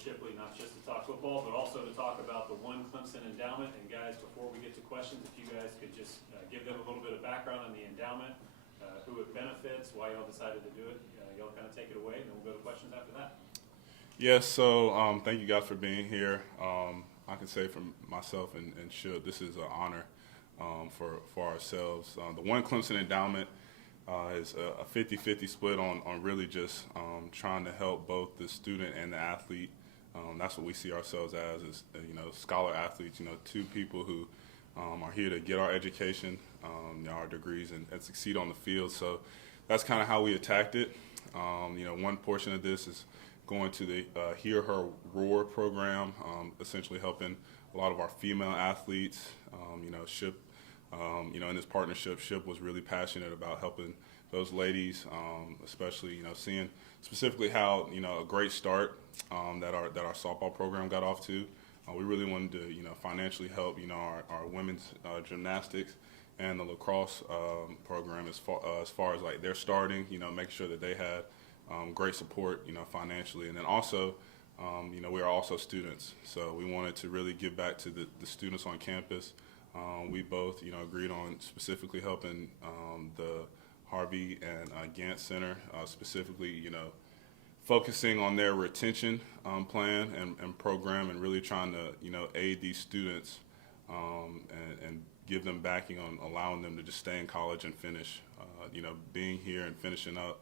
Shipley, not just to talk football, but also to talk about the One Clemson Endowment. And guys, before we get to questions, if you guys could just give them a little bit of background on the endowment, who it benefits, why y'all decided to do it. Y'all kind of take it away, and then we'll go to questions after that. Yes, so thank you guys for being here. I can say for myself and Ship, this is an honor for ourselves. The One Clemson Endowment is a 50-50 split on really just trying to help both the student and the athlete. That's what we see ourselves as scholar athletes, two people who are here to get our education, our degrees, and succeed on the field. So that's kind of how we attacked it. One portion of this is going to the Hear Her Roar program, essentially helping a lot of our female athletes. Ship, in this partnership, Ship was really passionate about helping those ladies, especially, seeing specifically how, a great start that our softball program got off to. We really wanted to, financially help, our women's gymnastics and the lacrosse program as far as like they're starting, making sure that they had great support, financially. And then also, we are also students. So we wanted to really give back to the students on campus. We both, agreed on specifically helping the Harvey and Gant Center, specifically, focusing on their retention plan and program, and really trying to, aid these students and give them backing on allowing them to just stay in college and finish. Being here and finishing up,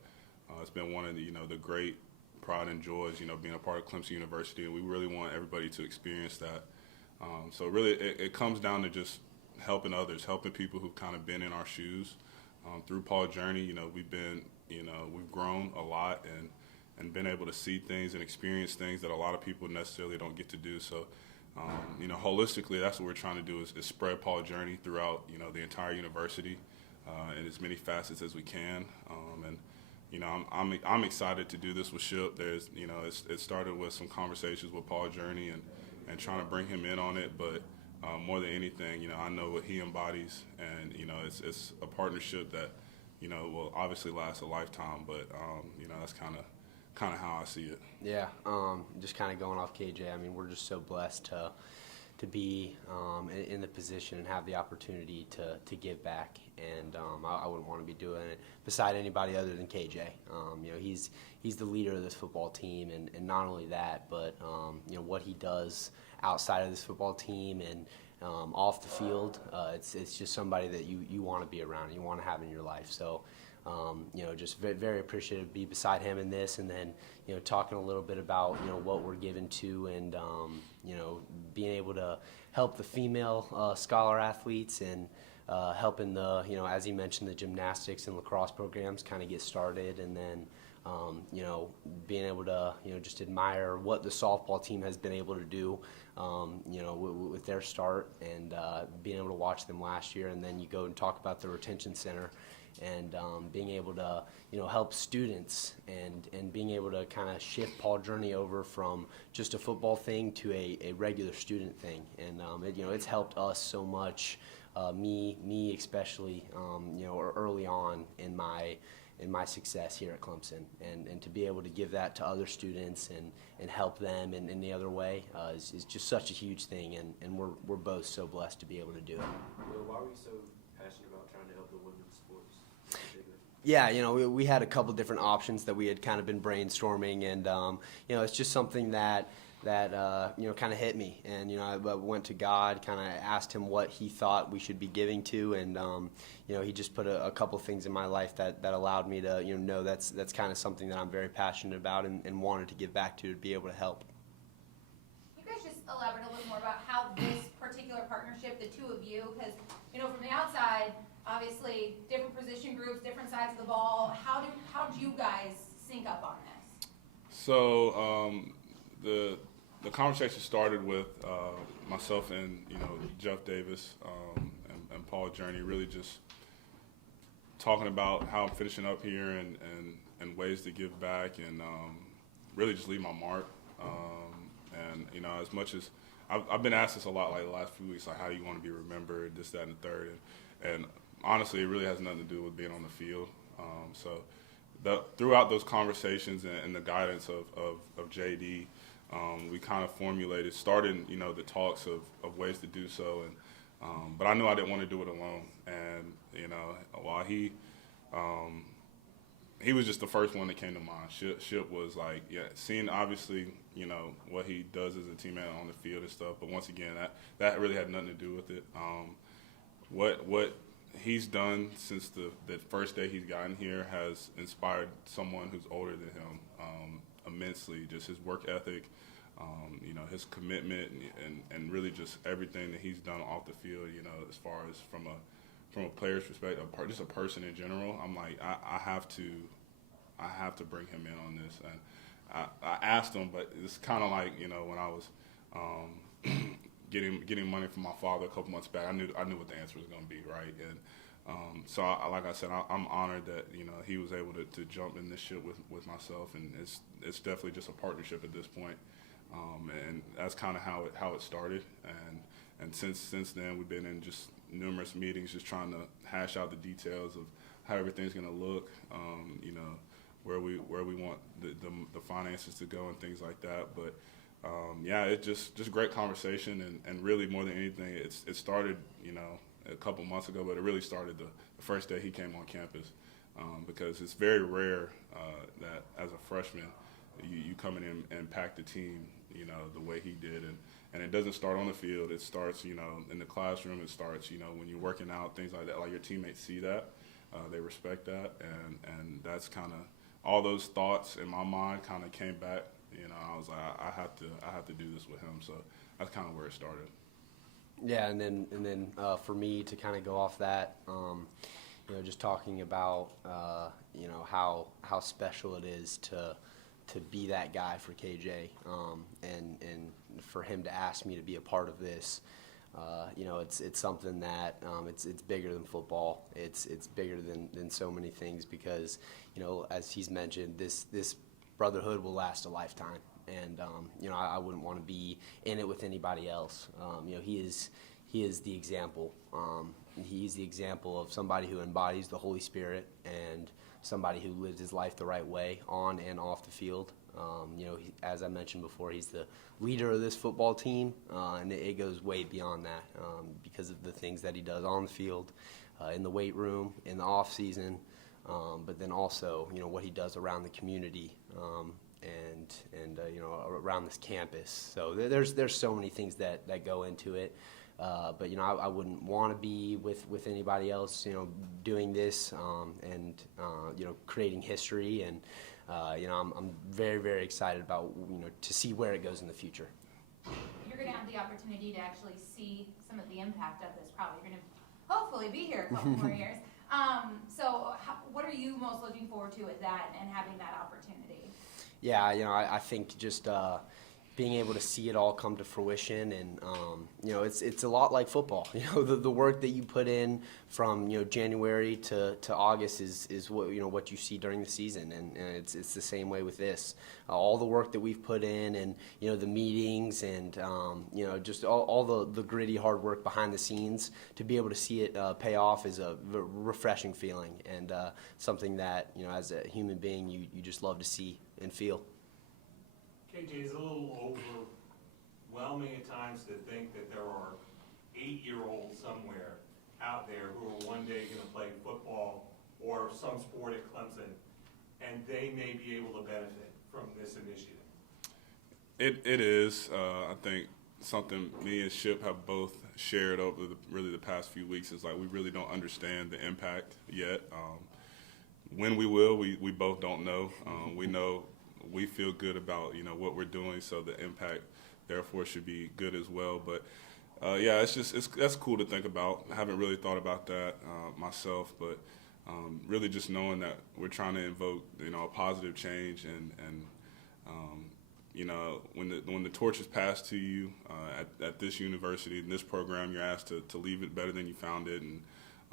it's been one of the great pride and joys, being a part of Clemson University, and we really want everybody to experience that. So really, it comes down to just helping others, helping people who've kind of been in our shoes. Through Paul's journey, we've grown a lot and been able to see things and experience things that a lot of people necessarily don't get to do. So, holistically, that's what we're trying to do is spread Paul's journey throughout, the entire university in as many facets as we can. I'm excited to do this with Ship. There's, it started with some conversations with Paul's journey and trying to bring him in on it, but more than anything, I know what he embodies, and it's a partnership that will obviously last a lifetime. But that's kind of how I see it. Yeah, just kind of going off KJ. I mean, we're just so blessed to be in the position and have the opportunity to give back. And I wouldn't want to be doing it beside anybody other than KJ. He's the leader of this football team, and not only that, but what he does outside of this football team and off the field, it's just somebody that you want to be around, you want to have in your life. So, just very, very appreciative to be beside him in this, and then, talking a little bit about, what we're given to, and, being able to help the female scholar athletes, and helping the, as he mentioned, the gymnastics and lacrosse programs kind of get started, and then, being able to, just admire what the softball team has been able to do, with their start, and being able to watch them last year. And then you go and talk about the retention center, and being able to, help students, and being able to kind of shift Paul Journey over from just a football thing to a regular student thing. And it's helped us so much, me especially, early on in my success here at Clemson, and to be able to give that to other students and help them in the other way is just such a huge thing, and we're both so blessed to be able to do it. Well, why were you so passionate about trying to help the women's sports? Yeah, we had a couple different options that we had kind of been brainstorming, and it's just something that kind of hit me, and I went to God, kind of asked him what he thought we should be giving to, and he just put a couple things in my life that allowed me to know that's kind of something that I'm very passionate about, and wanted to give back to be able to help. You guys just elaborate a little more about how this particular partnership, the two of you, because from the outside, obviously different position groups, different sides of the ball. How did you guys sync up on this? So the conversation started with myself and Jeff Davis and Paul Journey, really just talking about how I'm finishing up here and ways to give back, and really just leave my mark. And as much as I've been asked this a lot, like the last few weeks, like how do you want to be remembered, this, that, and the third, and honestly, it really has nothing to do with being on the field. Throughout those conversations and the guidance of JD, we kind of started, the talks of ways to do so. And but I knew I didn't want to do it alone. And while he was just the first one that came to mind. Ship was like, seeing obviously, what he does as a teammate on the field and stuff. But once again, that really had nothing to do with it. What he's done since the first day he's gotten here has inspired someone who's older than him immensely. Just his work ethic, his commitment, and really just everything that he's done off the field. As far as from a player's perspective, just a person in general. I'm like, I have to bring him in on this. And I asked him, but it's kind of like when I was getting money from my father a couple months back. I knew what the answer was going to be, right? And so, like I said, I'm honored that he was able to jump in this ship with myself, and it's definitely just a partnership at this point. And that's kind of how it started. And since then, we've been in just numerous meetings, just trying to hash out the details of how everything's going to look. Where we want the finances to go and things like that. But it's just great conversation, and really more than anything, it started a couple months ago, but it really started the first day he came on campus, because it's very rare that as a freshman you come in and impact the team the way he did, and it doesn't start on the field. It starts in the classroom. It starts when you're working out, things like that. Like your teammates see that, they respect that, and that's kind of all those thoughts in my mind kind of came back. I was like, I have to do this with him. So that's kind of where it started. Yeah, and then for me to kind of go off that, just talking about how special it is to be that guy for KJ, and for him to ask me to be a part of this. It's something that it's bigger than football. It's bigger than so many things, because as he's mentioned, this brotherhood will last a lifetime, and I wouldn't want to be in it with anybody else. He is the example. He's the example of somebody who embodies the Holy Spirit, and somebody who lives his life the right way on and off the field. As I mentioned before, he's the leader of this football team, and it goes way beyond that, because of the things that he does on the field, in the weight room, in the off season, but then also what he does around the community, and around this campus. So there's so many things that go into it. But I wouldn't want to be with anybody else, doing this, and creating history, and I'm very, very excited about to see where it goes in the future. You're going to have the opportunity to actually see some of the impact of this. Probably you're going to hopefully be here a couple more years. So what are you most looking forward to with that and having that opportunity? Yeah, I think just being able to see it all come to fruition, and it's a lot like football. The work that you put in from January to August is what you see during the season, and it's the same way with this. All the work that we've put in, and the meetings, and just all the gritty hard work behind the scenes, to be able to see it pay off is a refreshing feeling, and something that as a human being you just love to see and feel. KJ, is a little overwhelming at times to think that there are 8-year-olds somewhere out there who are one day going to play football or some sport at Clemson, and they may be able to benefit from this initiative. It is. I think something me and Ship have both shared over the past few weeks is like we really don't understand the impact yet. When we will, we both don't know. We know. We feel good about what we're doing, so the impact therefore should be good as well. But that's cool to think about. I haven't really thought about that myself, but really just knowing that we're trying to invoke a positive change, and when the torch is passed to you at this university, in this program, you're asked to leave it better than you found it, and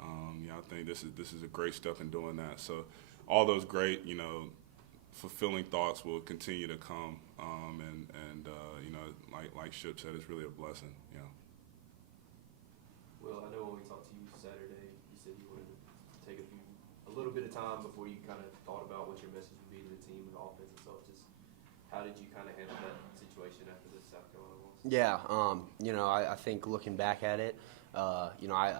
I think this is a great step in doing that. So all those great fulfilling thoughts will continue to come, and like Ship said, it's really a blessing. Well, I know when we talked to you Saturday, you said you wanted to take a little bit of time before you kind of thought about what your message would be to the team, and the offense itself. Just how did you kind of handle that situation? situation after this South Carolina loss? Yeah, I think looking back at it, I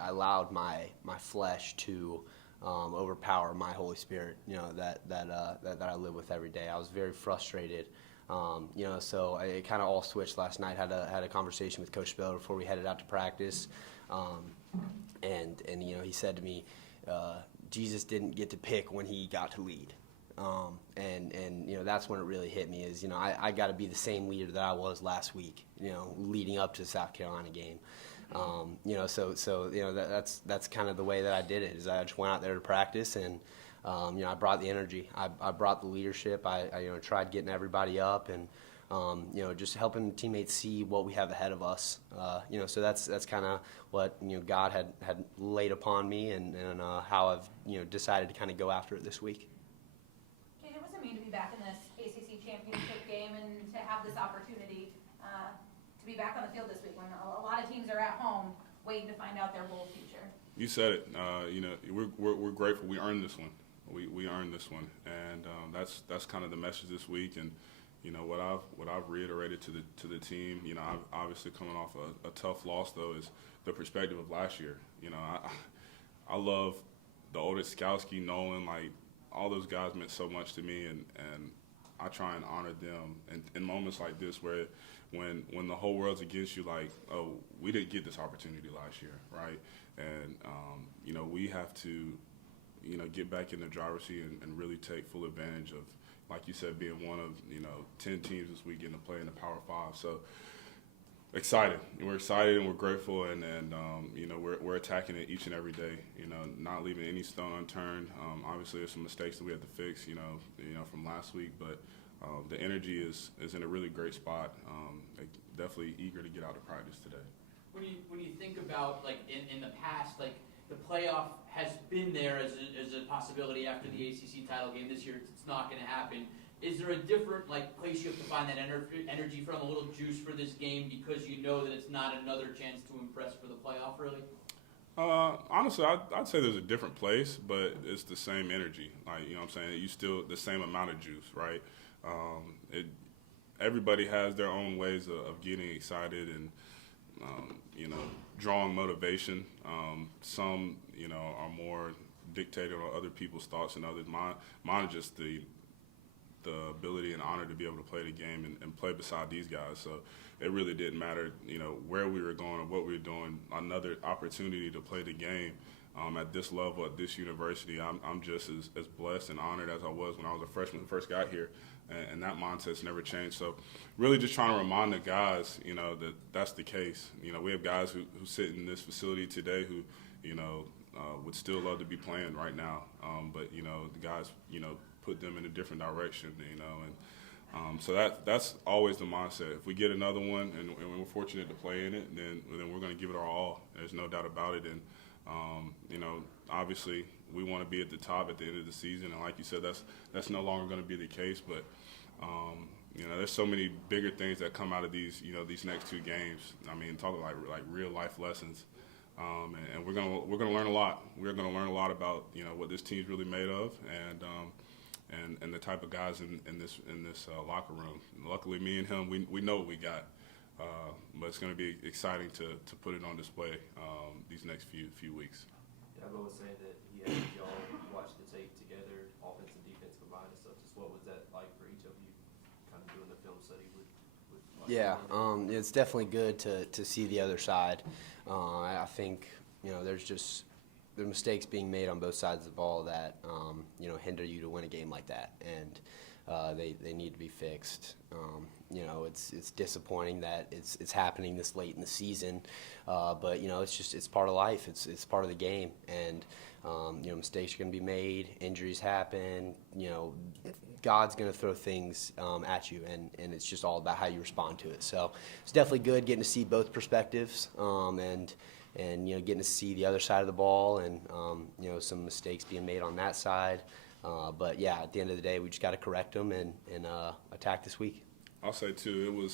allowed my flesh to overpower my Holy Spirit, that I live with every day. I was very frustrated, so it kind of all switched last night. Had a conversation with Coach Spiller before we headed out to practice, and he said to me, Jesus didn't get to pick when he got to lead. That's when it really hit me is, I got to be the same leader that I was last week, leading up to the South Carolina game. That's kind of the way that I did it is I just went out there to practice and, I brought the energy. I brought the leadership. I tried getting everybody up and, just helping teammates see what we have ahead of us. So that's kind of what, God had laid upon me and how I've, decided to kind of go after it this week. JJ, what's it mean to be back in this ACC championship game and to have this opportunity to be back on the field this week when a lot of teams are at home waiting to find out their bowl future? You said it. We're grateful. We earned this one. We earned this one, and that's kind of the message this week. And what I've reiterated to the team. I've obviously coming off a tough loss though is the perspective of last year. I love the Oldest-Skowski, Nolan, like all those guys meant so much to me, and I try and honor them. And in moments like this where when the whole world's against you, like, oh, we didn't get this opportunity last year, right? And we have to get back in the driver's seat and really take full advantage of, like you said, being one of 10 teams this week getting to play in the Power 5. So excited. We're excited and we're grateful, and we're attacking it each and every day. Not leaving any stone unturned. Obviously, there's some mistakes that we have to fix. From last week, but the energy is in a really great spot. Definitely eager to get out to practice today. When you think about like in the past, like the playoff has been there as a possibility after the ACC title game. This year, it's not going to happen. Is there a different place you have to find that energy from, a little juice for this game because you know that it's not another chance to impress for the playoff, really? Honestly, I'd say there's a different place, but it's the same energy. What I'm saying? You still the same amount of juice, right? Everybody has their own ways of getting excited and, drawing motivation. Some, are more dictated on other people's thoughts than others. Mine is just the ability and honor to be able to play the game and play beside these guys. So it really didn't matter, where we were going or what we were doing. Another opportunity to play the game at this level, at this university. I'm just as blessed and honored as I was when I was a freshman who first got here, and that mindset's never changed. So really just trying to remind the guys, that that's the case. We have guys who sit in this facility today who, would still love to be playing right now. But, the guys, put them in a different direction, and so that's always the mindset. If we get another one and we're fortunate to play in it, then we're going to give it our all. There's no doubt about it. And, obviously we want to be at the top at the end of the season. And like you said, that's no longer going to be the case. But, there's so many bigger things that come out of these next two games. Talking like real life lessons. And we're gonna learn a lot. We're gonna learn a lot about what this team's really made of, and the type of guys in this locker room. And luckily, me and him, we know what we got, but it's gonna be exciting to put it on display these next few weeks. Dabo was saying that he had y'all watch the tape together, offense and defense combined and stuff. Just what was that like for each of you, kind of doing the film study with Yeah, it's definitely good to see the other side. I think there's just the mistakes being made on both sides of the ball that hinder you to win a game like that, and they need to be fixed. It's disappointing that it's happening this late in the season, but it's part of life. It's part of the game, and mistakes are going to be made, injuries happen. God's going to throw things at you, and it's just all about how you respond to it. So it's definitely good getting to see both perspectives, and getting to see the other side of the ball, and some mistakes being made on that side. But yeah, at the end of the day, we just got to correct them and attack this week. I'll say too,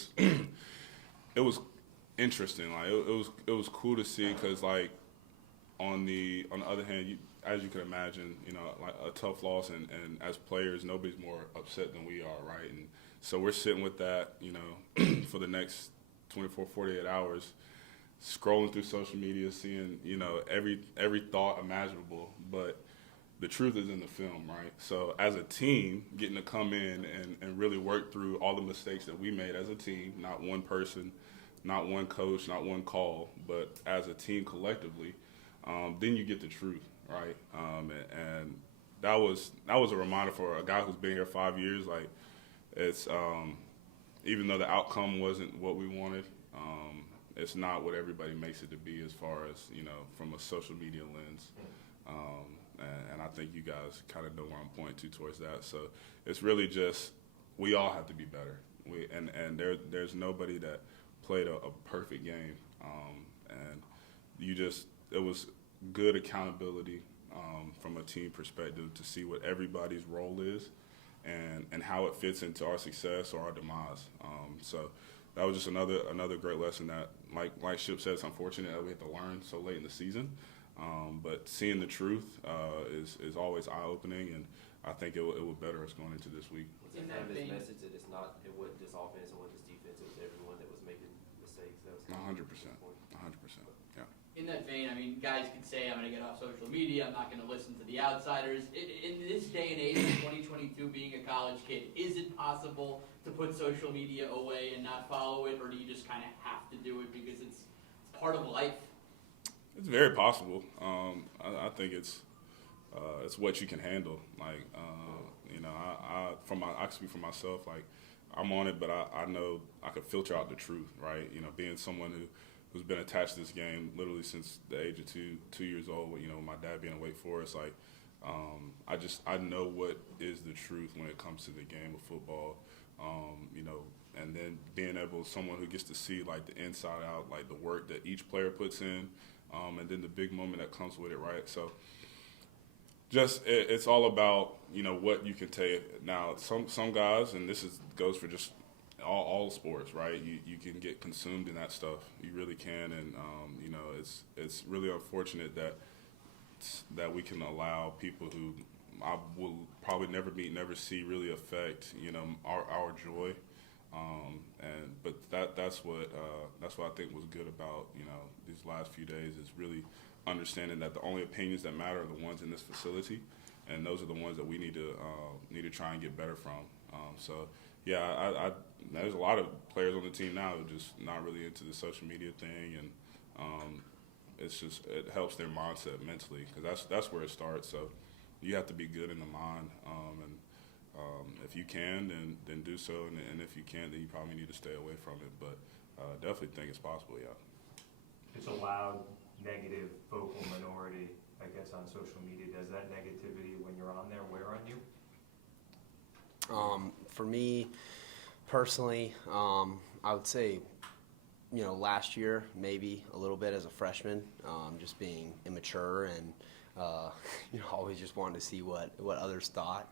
it was interesting. Like it was cool to see because on the other hand, as you can imagine, like a tough loss, and as players, nobody's more upset than we are, right? And So we're sitting with that, you know, for the next 24, 48 hours, scrolling through social media, seeing, you know, every thought imaginable. But the truth is in the film, right? So as a team, getting to come in and really work through all the mistakes that we made as a team, not one person, not one coach, not one call, but as a team collectively, then you get the truth, right? And that was a reminder for a guy who's been here 5 years. Like, it's even though the outcome wasn't what we wanted, it's not what everybody makes it to be as far as, you know, from a social media lens. And I think you guys kind of know where I'm pointing to towards that. So it's really just, we all have to be better. And there's nobody that played a perfect game. And it was good accountability from a team perspective to see what everybody's role is and how it fits into our success or our demise. So that was just another great lesson that, like Ship said, it's unfortunate that we had to learn so late in the season. But seeing the truth is always eye-opening, and I think it will better us going into this week. What's the kind of his message that it wasn't just offense, it wasn't just defense, it was everyone that was making mistakes? That was 100%. 100%. Yeah. In that vein, I mean, guys can say, I'm going to get off social media, I'm not going to listen to the outsiders. In this day and age, 2022, being a college kid, is it possible to put social media away and not follow it, or do you just kind of have to do it because it's part of life? It's very possible. I think it's what you can handle. Like, you know, I speak for myself. Like, I'm on it, but I know I could filter out the truth, right? You know, being someone who's been attached to this game literally since the age of 2 years old. You know, my dad being in Wake Forest, like, I know what is the truth when it comes to the game of football. You know, and then being able, someone who gets to see like the inside out, like the work that each player puts in. And then the big moment that comes with it, right? So it's all about, you know, what you can take. Now, some guys, and this goes for just all sports, right? You can get consumed in that stuff. You really can, and you know, it's really unfortunate that we can allow people who I will probably never meet, never see, really affect, you know, our joy. But that's what I think was good about, you know, these last few days, is really understanding that the only opinions that matter are the ones in this facility, and those are the ones that we need to try and get better from. So yeah, there's a lot of players on the team now who are just not really into the social media thing, and it helps their mindset mentally, because that's where it starts. So you have to be good in the mind, and if you can, then do so, and if you can't, then you probably need to stay away from it. But definitely think it's possible, yeah. It's a loud, negative, vocal minority, I guess, on social media. Does that negativity, when you're on there, wear on you? For me, personally, I would say, you know, last year, maybe a little bit as a freshman, just being immature and you know, always just wanted to see what others thought,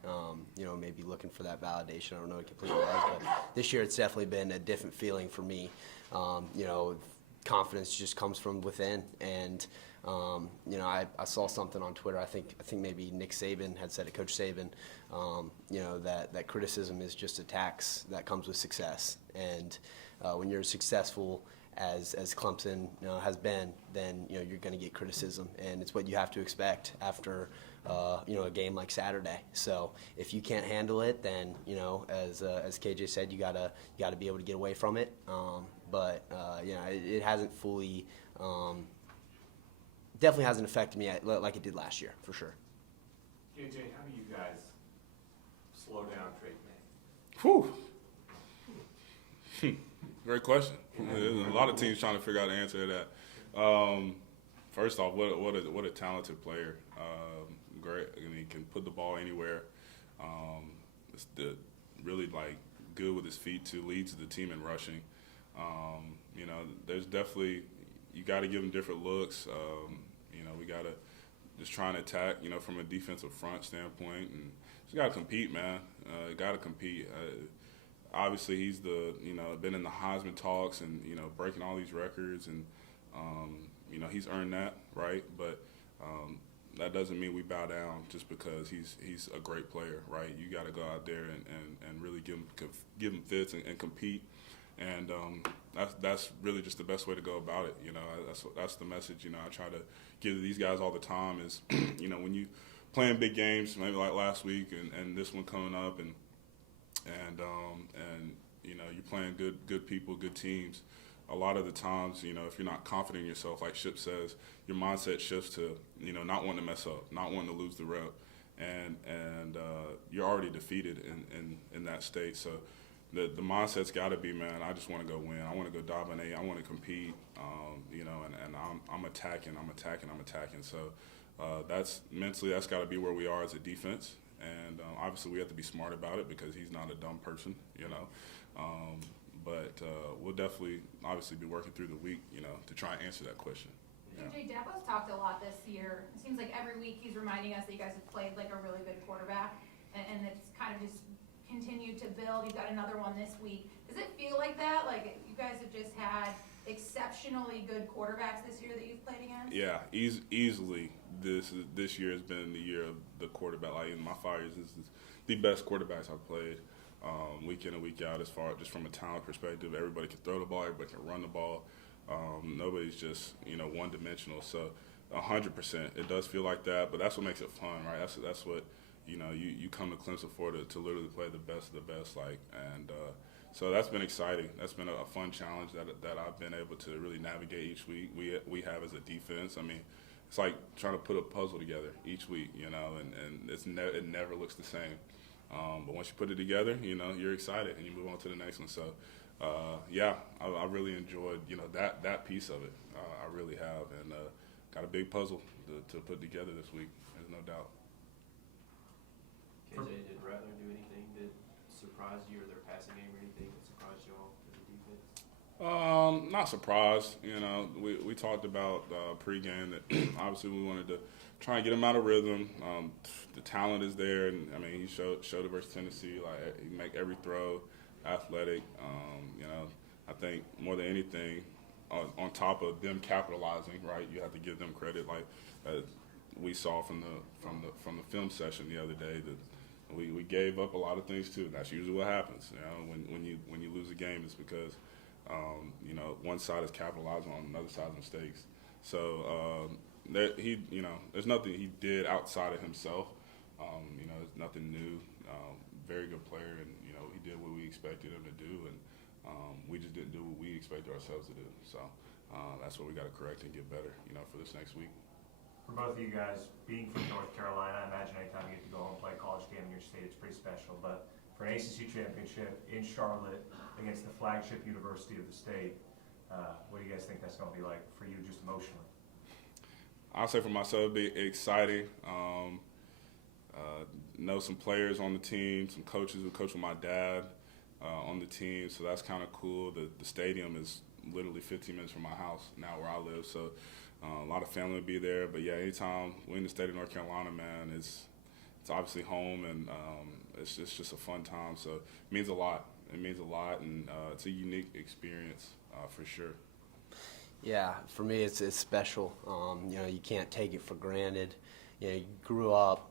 you know, maybe looking for that validation. I don't know what it completely was, but this year it's definitely been a different feeling for me. You know, confidence just comes from within, and you know, I saw something on Twitter. I think maybe Nick Saban had said it, Coach Saban. You know, that criticism is just a tax that comes with success, and when you're successful as Clemson, you know, has been, then, you know, you're going to get criticism, and it's what you have to expect after you know, a game like Saturday. So if you can't handle it, then, you know, as KJ said, you gotta be able to get away from it. But you know, it hasn't fully, definitely hasn't affected me like it did last year, for sure. KJ, how do you guys slow down Drake May? Whew. Great question. There's a lot of teams trying to figure out the answer to that. First off, what a talented player. Great. I mean, he can put the ball anywhere. It's really like good with his feet too. Leads the team in rushing. You know, there's definitely, you got to give him different looks. You know, we got to just try and attack, you know, from a defensive front standpoint, and just got to compete, man. Got to compete. Obviously, he's been in the Heisman talks and, you know, breaking all these records, and you know, he's earned that, right? But that doesn't mean we bow down just because he's a great player, right? You got to go out there and really give him fits and compete, and that's really just the best way to go about it. You know, that's the message. You know, I try to give to these guys all the time is, you know, when you playing big games, maybe like last week and this one coming up, and you know, you're playing good people, good teams. A lot of the times, you know, if you're not confident in yourself, like Ship says, your mindset shifts to, you know, not wanting to mess up, not wanting to lose the rep, and you're already defeated in that state. So the mindset's got to be, man, I just want to go win. I want to go dominate. I want to compete. You know, and I'm attacking. So that's mentally, that's got to be where we are as a defense. And obviously, we have to be smart about it because he's not a dumb person, you know. But we'll definitely, obviously, be working through the week, you know, to try and answer that question. Yeah. KJ, Dabo's talked a lot this year. It seems like every week he's reminding us that you guys have played like a really good quarterback, and it's kind of just continued to build. You've got another one this week. Does it feel like that? Like you guys have just had exceptionally good quarterbacks this year that you've played against? Yeah, easily. This year has been the year of the quarterback. Like in my 5 years, this is the best quarterbacks I've played. Week in and week out, as far just from a talent perspective, everybody can throw the ball, everybody can run the ball. Nobody's just, you know, one-dimensional. So 100%, it does feel like that, but that's what makes it fun, right? That's what, you know, you come to Clemson for to literally play the best of the best, like, and so that's been exciting. That's been a fun challenge that I've been able to really navigate each week. We have as a defense. I mean, it's like trying to put a puzzle together each week, you know, and it never looks the same. But once you put it together, you know, you're excited and you move on to the next one. So, yeah, I really enjoyed, you know, that piece of it. I really have, and got a big puzzle to put together this week. There's no doubt. KJ, did Rattler do anything that surprised you, or their passing game, or anything that surprised you all as a defense? Not surprised. You know, we talked about pregame that obviously we wanted to try and get him out of rhythm. The talent is there, and I mean, he showed it versus Tennessee. Like he make every throw, athletic. You know, I think more than anything, on top of them capitalizing, right? You have to give them credit. Like we saw from the film session the other day that we gave up a lot of things too. That's usually what happens. You know, when you lose a game, it's because you know, one side is capitalizing on another side's mistakes. So you know, there's nothing he did outside of himself. You know, it's nothing new. Very good player, and you know, he did what we expected him to do, and we just didn't do what we expected ourselves to do. So that's what we got to correct and get better, you know, for this next week. For both of you guys, being from North Carolina, I imagine anytime you get to go home and play a college game in your state, it's pretty special. But for an ACC championship in Charlotte against the flagship university of the state, what do you guys think that's going to be like for you, just emotionally? I'll say for myself, it'd be exciting. Know some players on the team, some coaches who coach with my dad on the team, so that's kind of cool. The stadium is literally 15 minutes from my house now where I live, so a lot of family will be there. But yeah, anytime we're in the state of North Carolina, man, it's obviously home, and it's just a fun time. So it means a lot. It means a lot, and it's a unique experience for sure. Yeah, for me it's special. You know, you can't take it for granted. You know, you grew up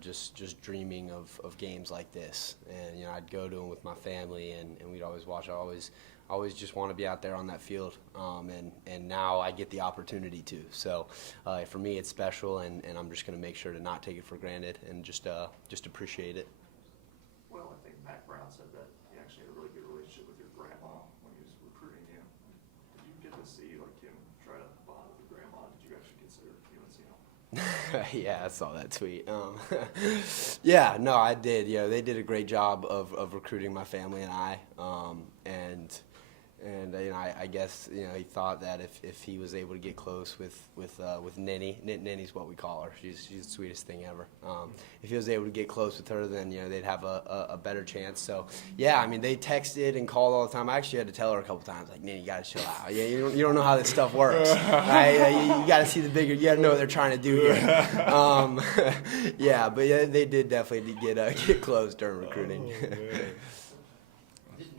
just dreaming of games like this, and you know, I'd go to them with my family, and we'd always watch. I always just want to be out there on that field, and now I get the opportunity to. So for me, it's special, and I'm just going to make sure to not take it for granted and just appreciate it. Well, I think Mac Brown said that he actually had a really good relationship with your grandma when he was recruiting you. Did you get to see like him try to bond with your grandma? Did you actually consider UNC? Yeah, I saw that tweet. Yeah, no, I did. You know, they did a great job of recruiting my family and I, and you know, I guess, you know, he thought that if he was able to get close with Ninny, Ninny's what we call her. She's the sweetest thing ever. If he was able to get close with her, then, you know, they'd have a better chance. So yeah, I mean, they texted and called all the time. I actually had to tell her a couple times, like, Ninny, you gotta chill out. Yeah, you don't know how this stuff works. Right? You gotta see the bigger. You gotta know what they're trying to do here. Yeah, but yeah, they did definitely get close during recruiting.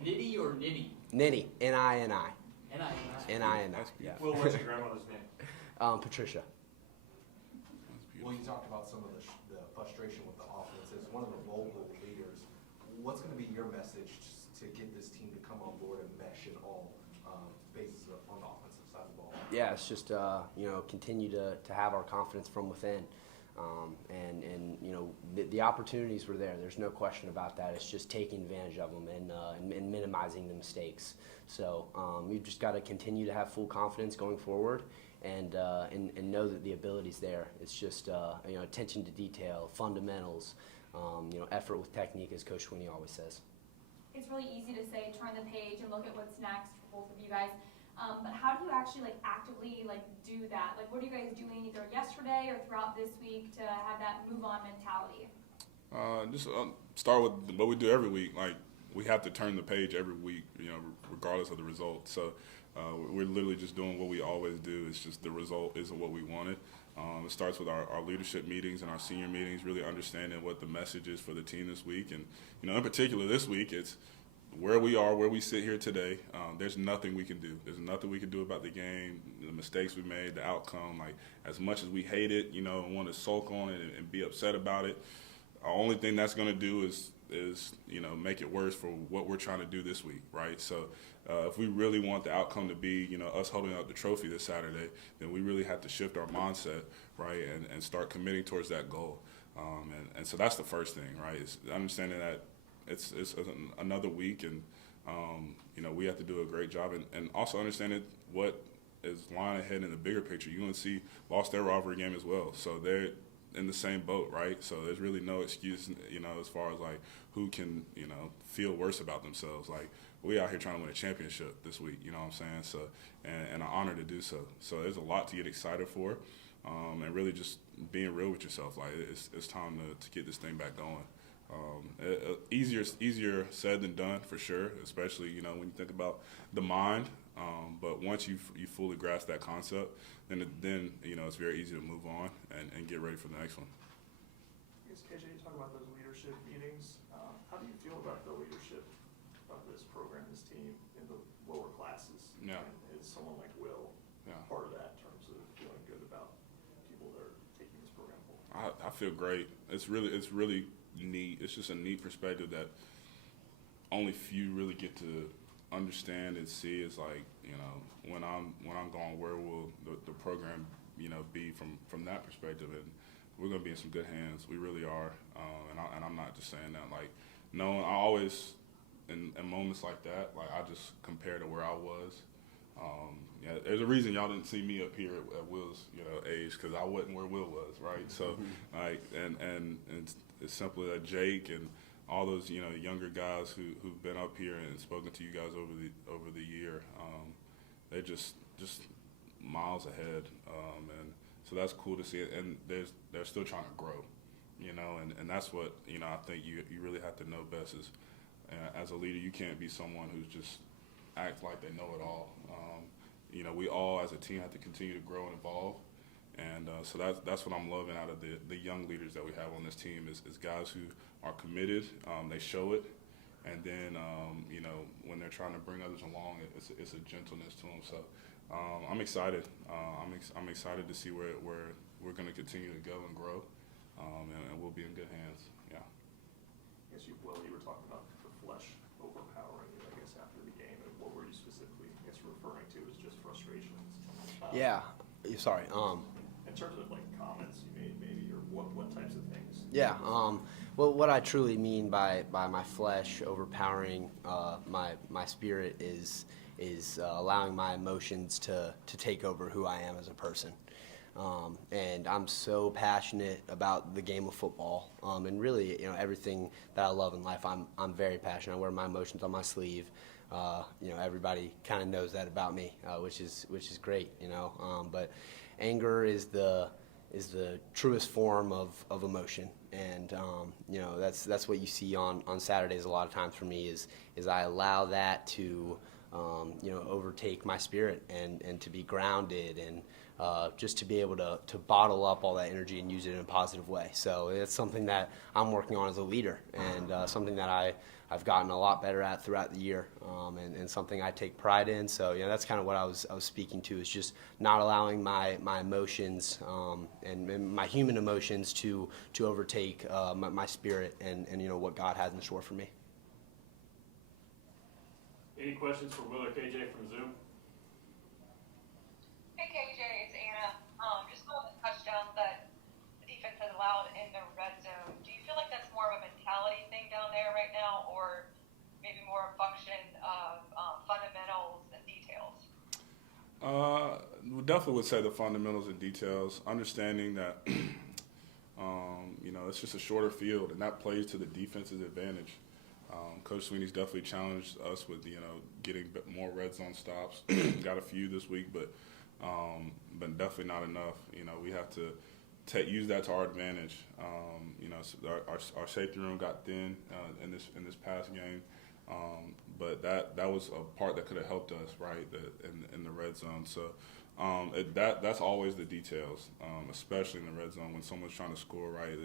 Nitty or Nitty? Ninny, N-I-N-I. N-I-N-I. N-I-N-I, yeah. Well, what's your grandmother's name? Patricia. That's Well, you talked about some of the frustration with the offense. As one of the vocal leaders, what's going to be your message to get this team to come on board and mesh in all phases on the offensive side of the ball? Yeah, it's just continue to have our confidence from within, and the opportunities were there. There's no question about that. It's just taking advantage of them and minimizing the mistakes. So we've just got to continue to have full confidence going forward, and know that the ability's there. It's just attention to detail, fundamentals, effort with technique, as Coach Sweeney always says. It's really easy to say turn the page and look at what's next for both of you guys. But how do you actually actively do that? What are you guys doing either yesterday or throughout this week to have that move on mentality? Just start with what we do every week. We have to turn the page every week, regardless of the result. So we're literally just doing what we always do. It's just the result isn't what we wanted. It starts with our leadership meetings and our senior meetings, really understanding what the message is for the team this week. And, in particular this week, it's where we are, where we sit here today. There's nothing we can do. There's nothing we can do about the game, the mistakes we made, the outcome. As much as we hate it, and want to sulk on it and be upset about it, the only thing that's going to do is make it worse for what we're trying to do this week, right? So if we really want the outcome to be, us holding up the trophy this Saturday, then we really have to shift our mindset, right, and start committing towards that goal. And so that's the first thing, right, is understanding that it's another week, and we have to do a great job, and also understanding what is lying ahead in the bigger picture. UNC lost their rivalry game as well, so they're in the same boat, right? So there's really no excuse, as far as who can, feel worse about themselves. We out here trying to win a championship this week, you know what I'm saying? So, and an honor to do so. So there's a lot to get excited for, and really just being real with yourself. It's time to get this thing back going. Easier said than done, for sure, especially, when you think about the mind. But once you fully grasp that concept, then it's very easy to move on and get ready for the next one. I guess, KJ, you talk about those leadership meetings. How do you feel about the leadership of this program, this team, in the lower classes? Yeah. And is someone like Will part of that in terms of feeling good about people that are taking this program forward? I feel great. It's really neat. It's just a neat perspective that only few really get to understand and see. Is when I'm gone, where will the program be from that perspective? And we're gonna be in some good hands. We really are. And I'm not just saying that. I always in moments like that, I just compare to where I was. There's a reason y'all didn't see me up here at Will's age, because I wasn't where Will was, right? So and it's simply that Jake and all those younger guys who've been up here and spoken to you guys over the year, they're just miles ahead, and so that's cool to see it. And they're still trying to grow, and that's what I think you really have to know best is, as a leader, you can't be someone who's just act like they know it all. We all as a team have to continue to grow and evolve. And so that's what I'm loving out of the young leaders that we have on this team is guys who are committed. They show it, and then when they're trying to bring others along, it's a gentleness to them. So I'm excited. I'm excited to see where we're going to continue to go and grow, and we'll be in good hands. Yeah. I guess you were talking about the flesh overpowering you, I guess, after the game, and what were you specifically, referring to as just frustrations? Yeah. Sorry. In terms of comments you made, maybe, or what types of things? Yeah. Well, what I truly mean by my flesh overpowering my spirit is allowing my emotions to take over who I am as a person. And I'm so passionate about the game of football, and really, everything that I love in life. I'm very passionate. I wear my emotions on my sleeve. Everybody kind of knows that about me, which is great. But anger is the truest form of emotion, and that's what you see on Saturdays a lot of times for me is I allow that to overtake my spirit and to be grounded and just to be able to bottle up all that energy and use it in a positive way. So it's something that I'm working on as a leader, and something that I I've gotten a lot better at throughout the year, and something I take pride in. So that's kind of what I was speaking to, is just not allowing my emotions and my human emotions to overtake my spirit and what God has in store for me. Any questions for Will or KJ from Zoom? Hey KJ, it's Anna. Just on the touchdowns that the defense has allowed in the red zone, do you feel like that's more of a mentality thing down there right now, or maybe more a function of fundamentals and details? We definitely would say the fundamentals and details, understanding that it's just a shorter field, and that plays to the defense's advantage. Coach Sweeney's definitely challenged us with getting more red zone stops. Got a few this week, but definitely not enough. We have to use that to our advantage. Our safety room got thin in this past game, but that was a part that could have helped us, right, in the red zone. So that's always the details, especially in the red zone when someone's trying to score, right.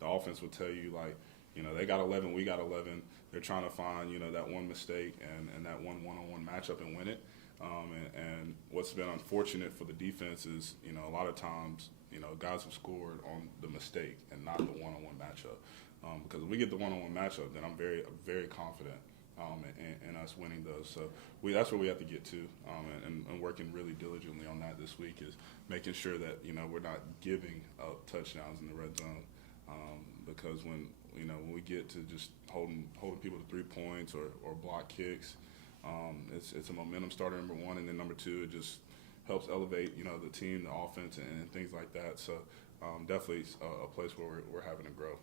The offense will tell you, like, they got 11, we got 11. They're trying to find, that one mistake and that one-on-one matchup and win it. And what's been unfortunate for the defense is, a lot of times, guys have scored on the mistake and not the one-on-one matchup. Because if we get the one-on-one matchup, then I'm very, very confident in us winning those. So that's where we have to get to, and working really diligently on that this week is making sure that, we're not giving up touchdowns in the red zone. Because when we get to just holding people to 3 points or block kicks, it's a momentum starter, number one, and then number two, it just helps elevate the team, the offense, and things like that. So definitely a place where we're having to grow.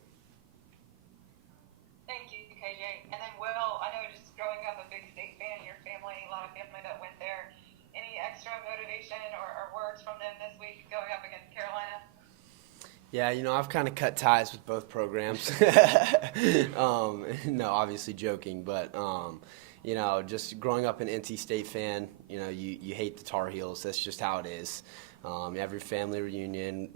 Thank you, KJ. And then Will, I know just growing up a big State fan, your family, a lot of family that went there. Any extra motivation or words from them this week going up against Carolina? Yeah, I've kind of cut ties with both programs. No, obviously joking, but just growing up an NC State fan, you hate the Tar Heels. That's just how it is. Every family reunion,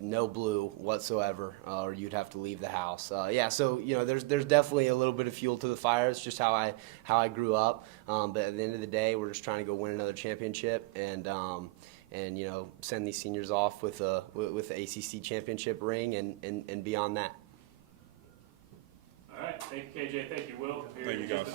no blue whatsoever, or you'd have to leave the house. So there's definitely a little bit of fuel to the fire. It's just how I grew up. But at the end of the day, we're just trying to go win another championship and send these seniors off with the ACC championship ring and beyond that. All right, thank you, KJ. Thank you, Will. Thank you, guys.